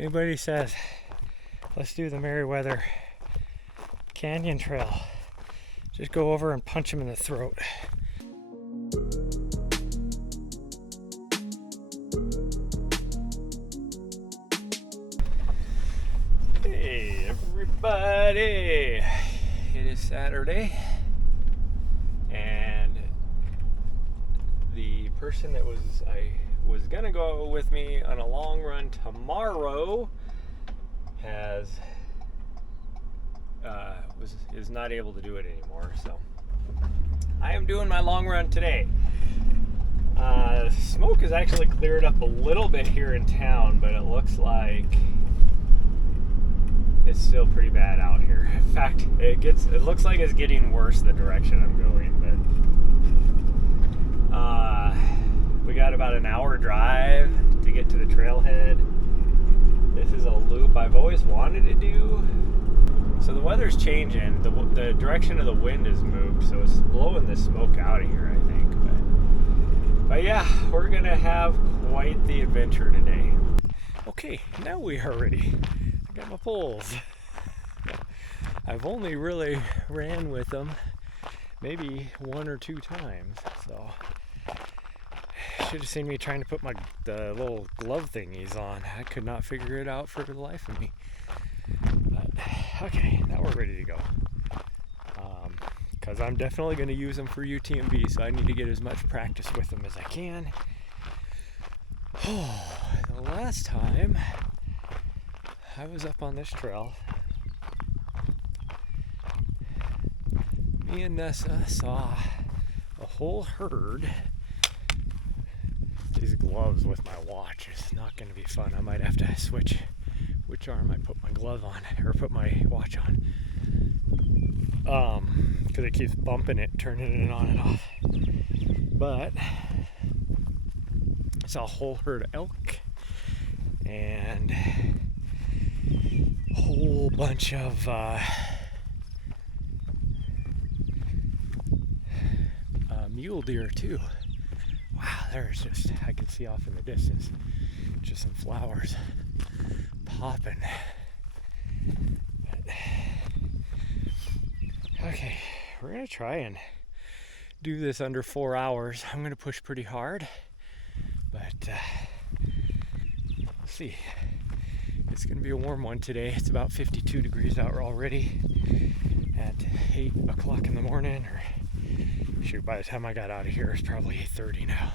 anybody says, let's do the Meriweather Canyon Trail, just go over and punch him in the throat. Hey everybody, it is Saturday, and the person that I was gonna go with me on a long run tomorrow is not able to do it anymore, so I am doing my long run today. Smoke has actually cleared up a little bit here in town, but it looks like it's still pretty bad out here. In fact, it looks like it's getting worse the direction I'm going, but we got about an hour drive to get to the trailhead. This is a loop I've always wanted to do. So the weather's changing. The direction of the wind has moved, so it's blowing the smoke out of here, I think. But yeah, we're gonna have quite the adventure today. Okay, now we are ready. I got my poles. I've only really ran with them maybe 1 or 2 times, so should have seen me trying to put the little glove thingies on. I could not figure it out for the life of me. But okay, now we're ready to go. Because I'm definitely going to use them for UTMB, so I need to get as much practice with them as I can. The last time I was up on this trail, me and Nessa saw a whole herd. These gloves with my watch is not going to be fun. I might have to switch which arm I put my glove on, or put my watch on, because it keeps bumping it, turning it on and off. But I saw a whole herd of elk and a whole bunch of mule deer too. Wow, there's just, I can see off in the distance, just some flowers popping. But, okay, we're gonna try and do this under 4 hours. I'm gonna push pretty hard, but we'll see. It's gonna be a warm one today. It's about 52 degrees out already at 8 o'clock in the morning, or shoot, by the time I got out of here, it's probably 8:30 now.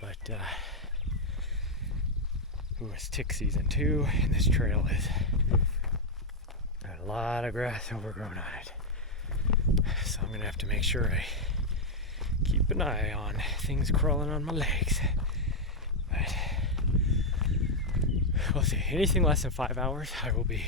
But it's tick season too, and this trail is got a lot of grass overgrown on it. So I'm gonna have to make sure I keep an eye on things crawling on my legs. But we'll see. Anything less than 5 hours, I will be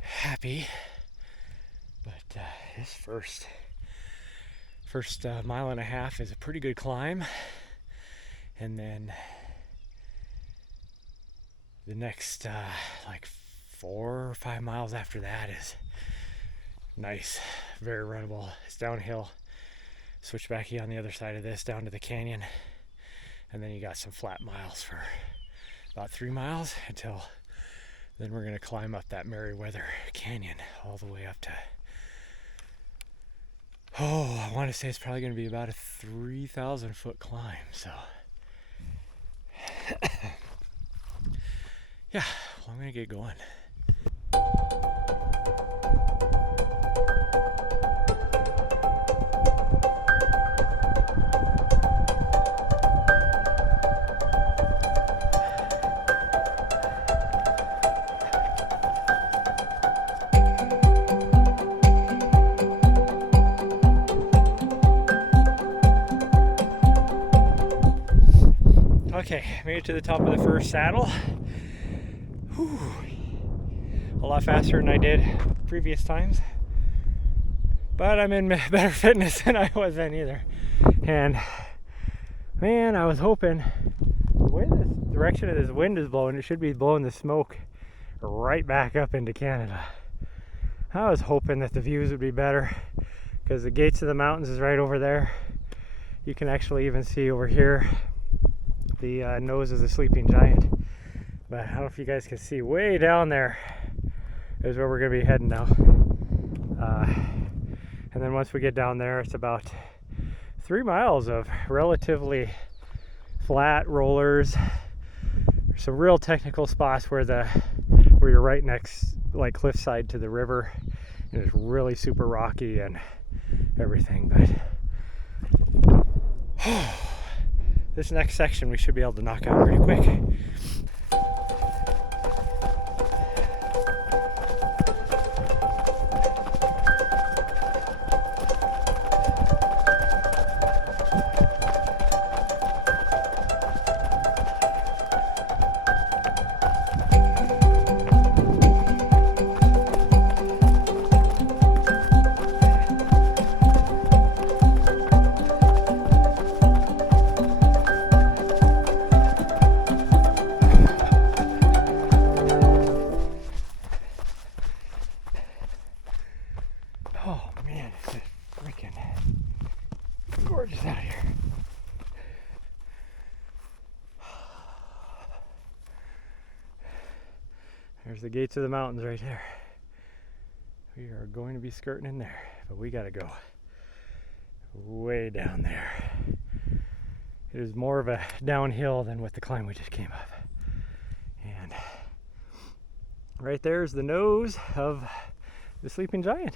happy. But this first mile and a half is a pretty good climb, and then the next like 4 or 5 miles after that is nice, very runnable. It's downhill, switch back on the other side of this down to the canyon, and then you got some flat miles for about 3 miles until then we're going to climb up that Meriweather Canyon all the way up to, I want to say it's probably going to be about a 3,000 foot climb. So yeah, well, I'm going to get going. Okay, made it to the top of the first saddle. Whew. A lot faster than I did previous times. But I'm in better fitness than I was then either. And man, I was hoping, the way this direction of this wind is blowing, it should be blowing the smoke right back up into Canada. I was hoping that the views would be better, because the gates of the mountains is right over there. You can actually even see over here the nose of the sleeping giant. But I don't know if you guys can see, way down there is where we're going to be heading now. And then once we get down there, it's about 3 miles of relatively flat rollers. There's some real technical spots where you're right next, like cliffside to the river, and it's really super rocky and everything. But this next section we should be able to knock out pretty quick. Oh man, it's just freaking gorgeous out here. There's the gates of the mountains right there. We are going to be skirting in there, but we gotta go way down there. It is more of a downhill than what the climb we just came up. And right there is the nose of the sleeping giant.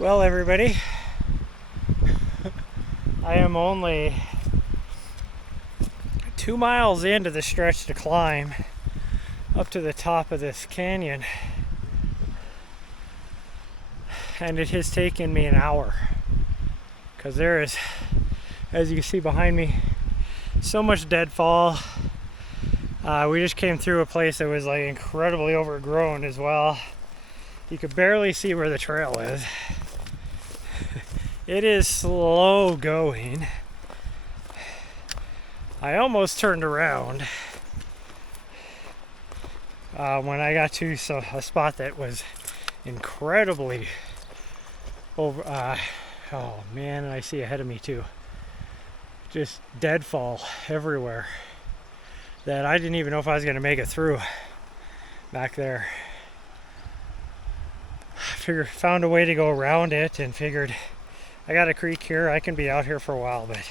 Well, everybody, I am only 2 miles into the stretch to climb up to the top of this canyon, and it has taken me an hour because there is, as you can see behind me, so much deadfall. We just came through a place that was like incredibly overgrown as well. You could barely see where the trail is. It is slow going. I almost turned around when I got to a spot that was incredibly over. Oh man, and I see ahead of me too. Just deadfall everywhere. that I didn't even know if I was going to make it through back there. Found a way to go around it and figured I got a creek here, I can be out here for a while, but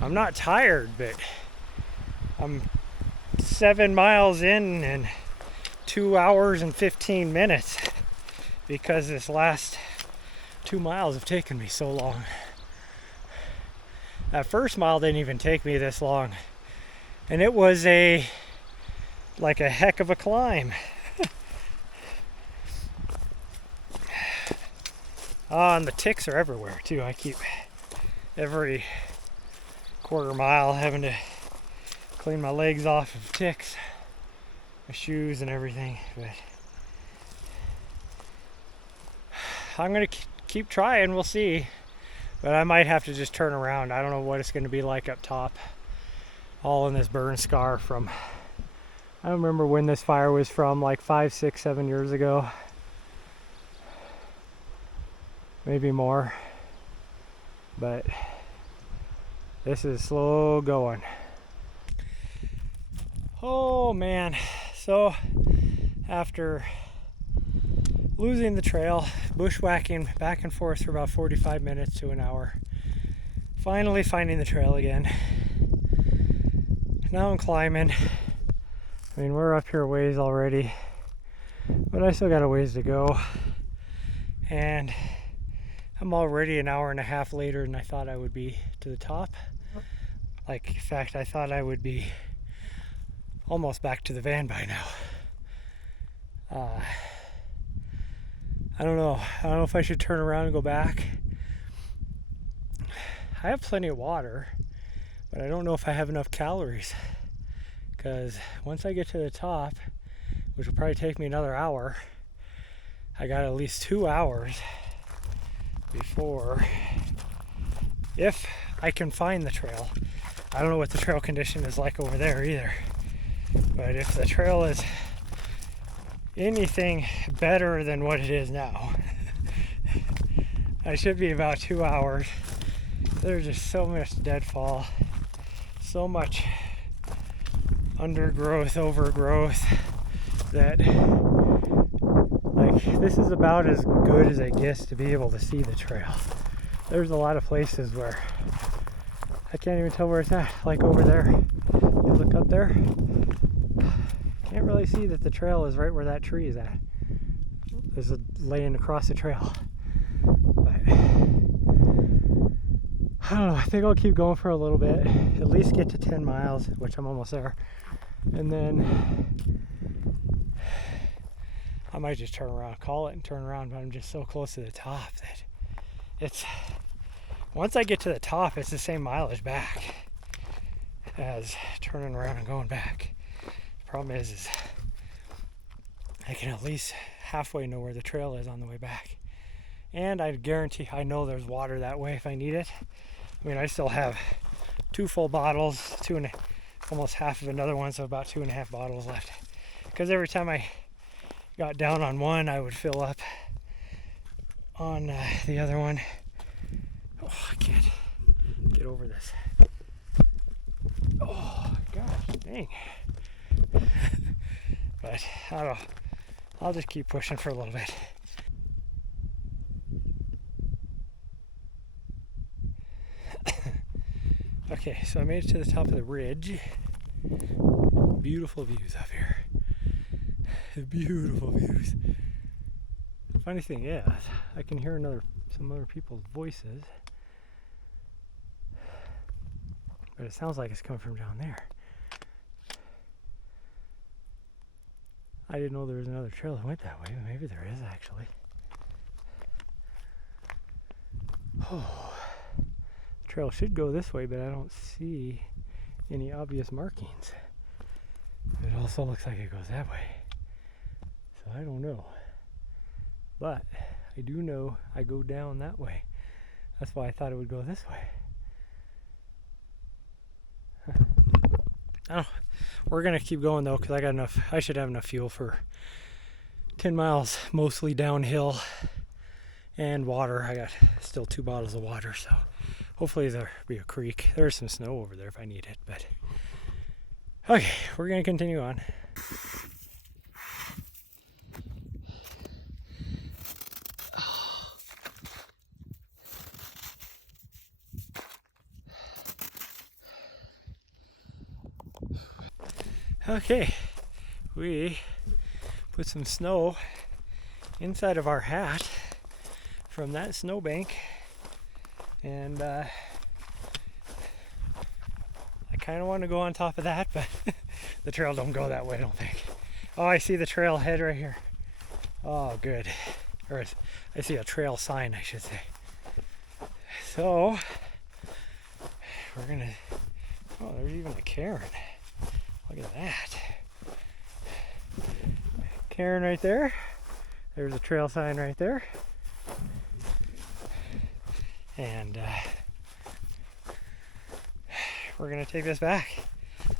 I'm not tired, but I'm 7 miles in and 2 hours and 15 minutes because this last 2 miles have taken me so long. That first mile didn't even take me this long, and it was like a heck of a climb. And the ticks are everywhere too. I keep every quarter mile having to clean my legs off of ticks, my shoes and everything. But I'm gonna keep trying, we'll see. But I might have to just turn around. I don't know what it's gonna be like up top, all in this burn scar from, I don't remember when this fire was from, like 5, 6, 7 years ago. Maybe more, but this is slow going. Oh man, so after losing the trail, bushwhacking back and forth for about 45 minutes to an hour, finally finding the trail again. Now I'm climbing. I mean, we're up here a ways already, but I still got a ways to go, and I'm already an hour and a half later than I thought I would be to the top. Like, in fact, I thought I would be almost back to the van by now. I don't know. I don't know if I should turn around and go back. I have plenty of water, but I don't know if I have enough calories. Because once I get to the top, which will probably take me another hour, I got at least 2 hours before, if I can find the trail. I don't know what the trail condition is like over there either, but if the trail is anything better than what it is now, I should be about 2 hours. There's just so much deadfall, so much undergrowth, overgrowth, that like, this is about as good as it gets to be able to see the trail. There's a lot of places where I can't even tell where it's at. Like over there, you look up there, can't really see that the trail is right where that tree is at. There's a laying across the trail. But I don't know, I think I'll keep going for a little bit, at least get to 10 miles, which I'm almost there. And then I might just turn around, call it and turn around, but I'm just so close to the top that it's, once I get to the top, it's the same mileage back as turning around and going back. The problem is I can at least halfway know where the trail is on the way back. And I guarantee, I know there's water that way if I need it. I mean, I still have 2 full bottles, almost half of another one, so about 2.5 bottles left. Because every time I got down on one, I would fill up on the other one. Oh, I can't get over this. Oh, gosh, dang. But I don't know. I'll just keep pushing for a little bit. Okay, so I made it to the top of the ridge. Beautiful views up here. Beautiful views. The funny thing is, I can hear some other people's voices, but it sounds like it's coming from down there. I didn't know there was another trail that went that way, but maybe there is actually. Oh, the trail should go this way, but I don't see any obvious markings. It also looks like it goes that way. So I don't know. But I do know I go down that way. That's why I thought it would go this way. Oh, we're gonna keep going though, because I got enough. I should have enough fuel for 10 miles, mostly downhill, and water. I got still 2 bottles of water, so Hopefully there'll be a creek. There's some snow over there if I need it, but okay, we're gonna continue on. Okay, we put some snow inside of our hat from that snowbank, and I kind of want to go on top of that, but the trail don't go that way, I don't think. Oh, I see the trail head right here. Oh, good. Or I see a trail sign, I should say. So we're gonna, oh, there's even a cairn. Look at that. Cairn right there. There's a trail sign right there. And we're gonna take this back.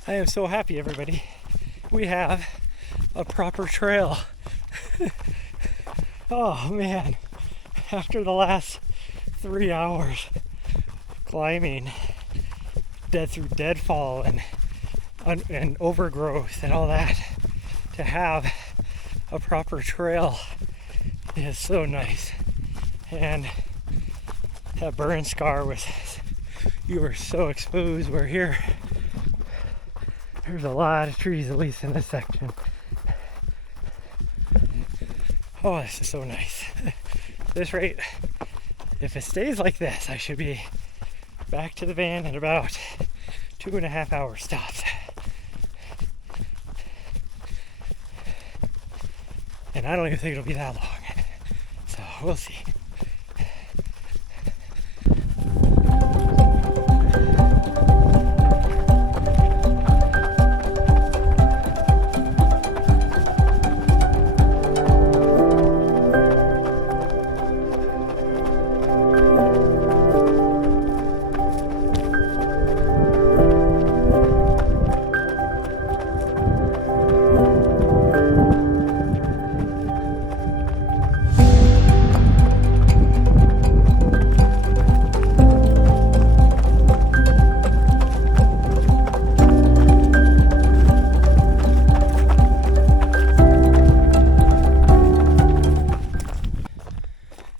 I am so happy, everybody. We have a proper trail. Oh man, after the last 3 hours climbing through deadfall and overgrowth and all that, to have a proper trail is so nice. And that burn scar was, you were so exposed. We're here. There's a lot of trees, at least in this section. Oh, this is so nice. This rate, if it stays like this, I should be back to the van in about 2.5 hours tops. And I don't even think it'll be that long. So we'll see.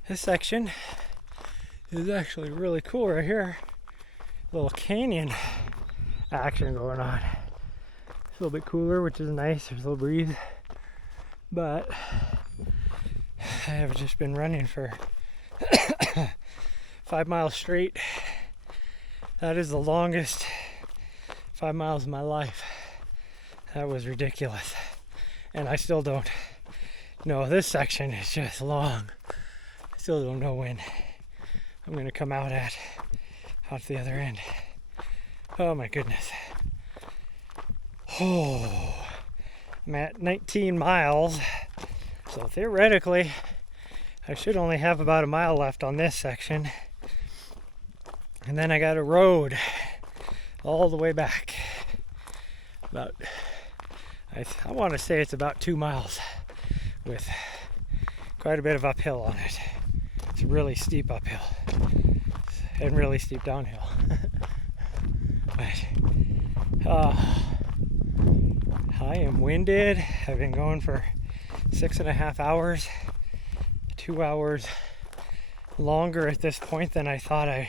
This section is actually really cool right here. Little canyon action going on. It's a little bit cooler, which is nice. There's a little breeze. But I have just been running for 5 miles straight. That is the longest 5 miles of my life. That was ridiculous. And I still don't know. This section is just long. Still don't know when I'm gonna come out the other end. Oh my goodness. Oh, I'm at 19 miles. So theoretically, I should only have about a mile left on this section. And then I got a road all the way back. About, I want to say it's about 2 miles with quite a bit of uphill on it. It's really steep uphill and really steep downhill. But I am winded. I've been going for 6.5 hours, 2 hours longer at this point than I thought I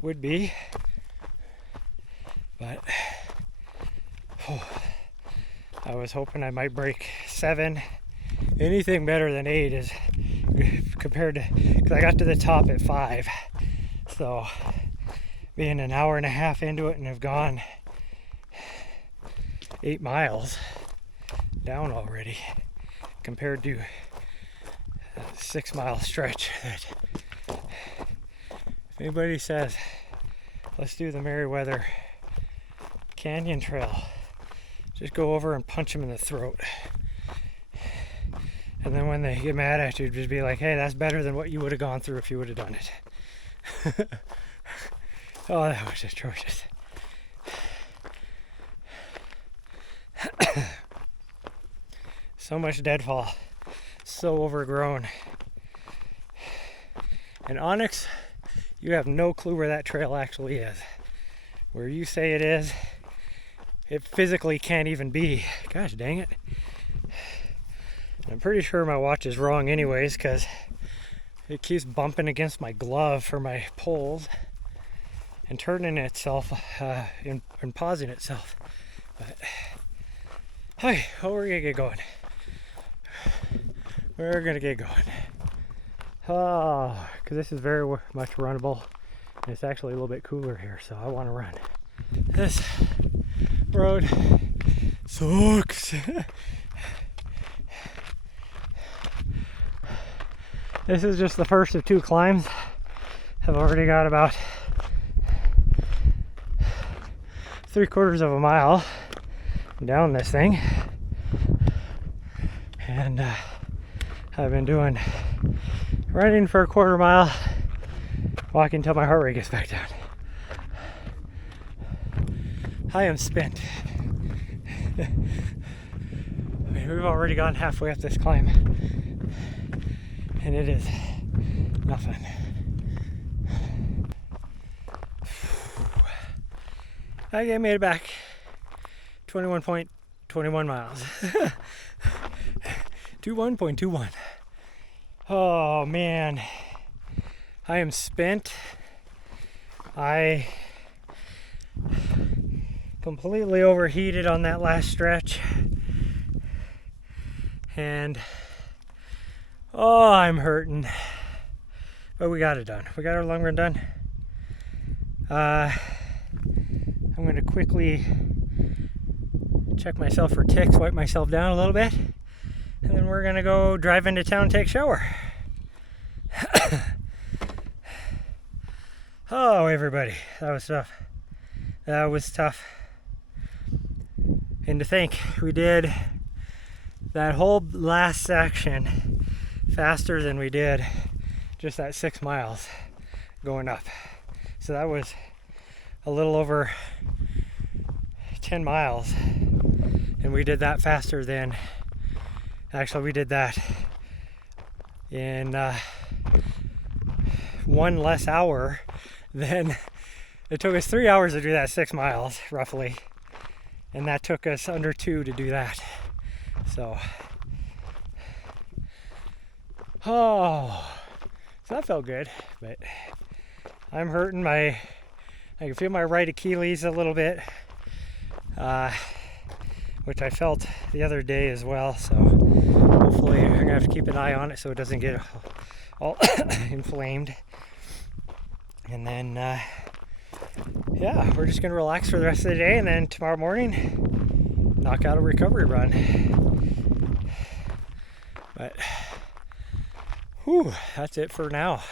would be. But I was hoping I might break 7. Anything better than 8 is compared to, because I got to the top at 5. So being an hour and a half into it and have gone 8 miles down already compared to a 6 mile stretch that if anybody says let's do the Meriweather Canyon Trail, just go over and punch them in the throat. And then when they get mad at you, just be like, hey, that's better than what you would have gone through if you would have done it. Oh, that was atrocious. So much deadfall. So overgrown. And onyx, You have no clue where that trail actually is. Where you say it is, it physically can't even be. Gosh dang it. I'm pretty sure my watch is wrong anyways, because it keeps bumping against my glove for my poles and turning itself and pausing itself. But hey, we're gonna get going. We're gonna get going. Oh, because this is very much runnable, and it's actually a little bit cooler here, so I want to run. This road sucks. This is just the first of 2 climbs. I've already got about 3/4 of a mile down this thing, and I've been running for a 1/4 mile, walking until my heart rate gets back down. I am spent. I mean, we've already gone halfway up this climb, and it is nothing. I made it back 21.21 miles. 21.21. Oh man, I am spent. I completely overheated on that last stretch, and oh, I'm hurting, but we got it done. We got our long run done. I'm going to quickly check myself for ticks, wipe myself down a little bit, and then we're going to go drive into town and take a shower. Oh, everybody, that was tough. That was tough. And to think, we did that whole last section faster than we did just that 6 miles going up. So that was a little over 10 miles, and we did that faster than, actually we did that in 1 less hour than, it took us 3 hours to do that 6 miles roughly, and that took us under 2 to do that. So so that felt good, but I'm hurting. I can feel my right Achilles a little bit, which I felt the other day as well, so hopefully I'm gonna have to keep an eye on it so it doesn't get all inflamed. And then yeah, we're just gonna relax for the rest of the day, and then tomorrow morning knock out a recovery run. But whew, that's it for now.